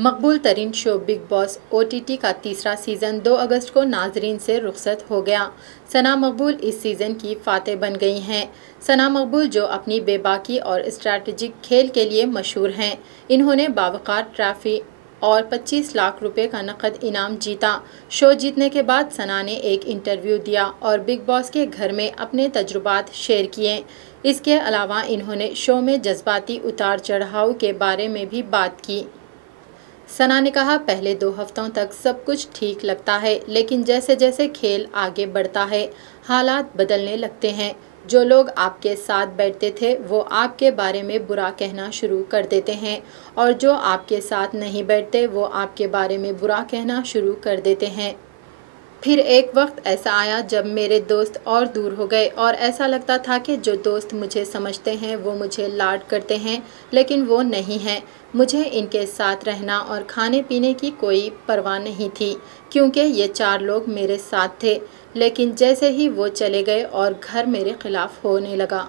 مقبول ترین شو big باس OTT کا تیسرا season 2 اگست کو ناظرین سے رخصت ہو گیا۔ ثنا مقبول اس سیزن کی فاتح بن گئی ہیں۔ ثنا مقبول جو اپنی بے باکی اور اسٹریٹجک کھیل کے لیے مشہور ہیں، انہوں نے باوقار ٹرافی اور 25 لاکھ روپے کا نقد انعام جیتا۔ شو جیتنے کے بعد ثنا نے ایک انٹرویو دیا اور بگ باس کے گھر میں اپنے تجربات شیئر کیے۔ اس کے علاوہ انہوں نے شو میں جذباتی اتار چڑھاؤ کے بارے میں بھی بات کی۔ ثنا نے کہا، پہلے 2 ہفتوں تک سب کچھ ٹھیک لگتا ہے، لیکن جیسے جیسے کھیل آگے بڑھتا ہے، حالات بدلنے لگتے ہیں۔ جو لوگ آپ کے ساتھ بیٹھتے تھے وہ آپ کے بارے میں برا کہنا شروع کر دیتے ہیں، اور جو آپ کے ساتھ نہیں بیٹھتے وہ آپ کے بارے میں برا کہنا شروع کر دیتے ہیں۔ پھر ایک وقت ایسا آیا جب میرے دوست اور دور ہو گئے اور ایسا لگتا تھا کہ جو دوست مجھے سمجھتے ہیں وہ مجھے لاڈ کرتے ہیں، لیکن وہ نہیں ہیں۔ مجھے ان کے ساتھ رہنا اور کھانے پینے کی کوئی پرواہ نہیں تھی، کیونکہ یہ 4 لوگ میرے ساتھ تھے، لیکن جیسے ہی وہ چلے گئے اور گھر میرے خلاف ہونے لگا۔